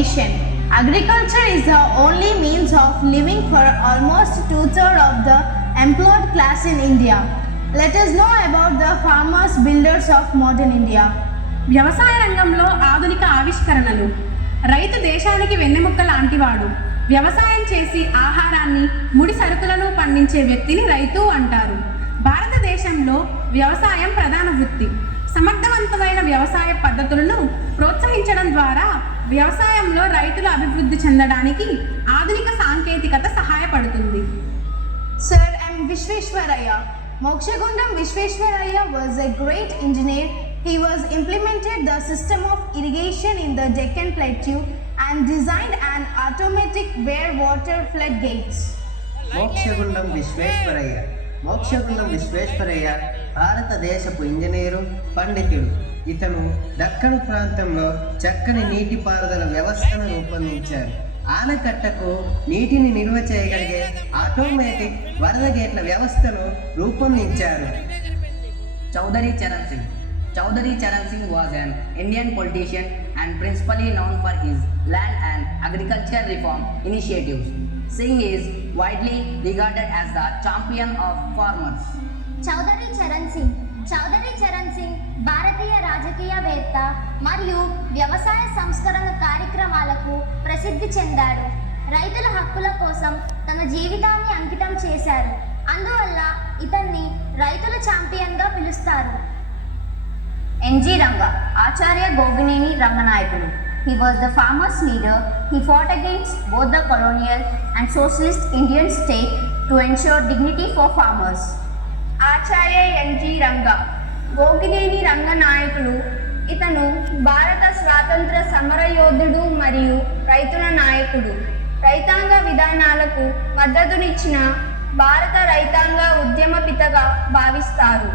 nation. Agriculture is the only means of living for almost two thirds of the employed class in India. Let us know about the farmers builders of modern India. వ్యవసాయ రంగంలో ఆధునిక ఆవిష్కరణలు రైతు దేశానికి వెన్నెముక్క లాంటివాడు వ్యవసాయం చేసి ఆహారాన్ని ముడి సరుకులను పండించే వ్యక్తిని రైతు అంటారు భారతదేశంలో వ్యవసాయం ప్రధాన వృత్తి సమర్థవంతమైన వ్యవసాయ పద్ధతులను ప్రోత్సహించడం ద్వారా వ్యవసాయంలో రైతుల అభివృద్ధి చెందడానికి ఆధునిక సాంకేతికత సహాయపడుతుంది. Sir M Visvesvaraya Mokshagundam Visvesvaraya was a great engineer he was implemented the system of irrigation in the Deccan plateau and design and automatic where water flood gates Mokshagundam Visvesvaraya Mokshagundam Visvesvaraya భారతదేశపు engineer పండితుడు. ఇతను దక్కన్ ప్రాంతంలో చక్కని నీటిపారుదల వ్యవస్థను రూపొందించారు. ఆనకట్టకు నీటిని నిల్వ చేయగలిగే ఆటోమేటిక్ వరద గేట్ల వ్యవస్థను రూపొందించారు. Chaudhary Charan Singh. Chaudhary Charan Singh was an Indian politician and principally known for his land and agriculture reform initiatives Singh is widely regarded as the champion of farmers Chaudhary Charan Singh. Chaudhary Charan Singh భారతీయ రాజకీయవేత్త మరియు వ్యవసాయ సంస్కరణ కార్యక్రమాలకు ప్రసిద్ధి చెందాడు. రైతుల హక్కుల కోసం తన జీవితాన్ని అంకితం చేశారు. అందువల్ల ఇతన్ని రైతుల ఛాంపియన్గా పిలుస్తారు. NG Ranga Acharya Gogineni Ranganayakudu. He was the farmers leader he fought against both the colonial and socialist Indian state to ensure dignity for farmers Acharya NG Ranga. Gogineni Ranganayakudu. ఇతను భారత స్వాతంత్ర సమరయోధుడు మరియు రైతుల నాయకుడు. రైతాంగ విధానాలకు మద్దతునిచ్చిన భారత రైతాంగ ఉద్యమ పితగా భావిస్తారు.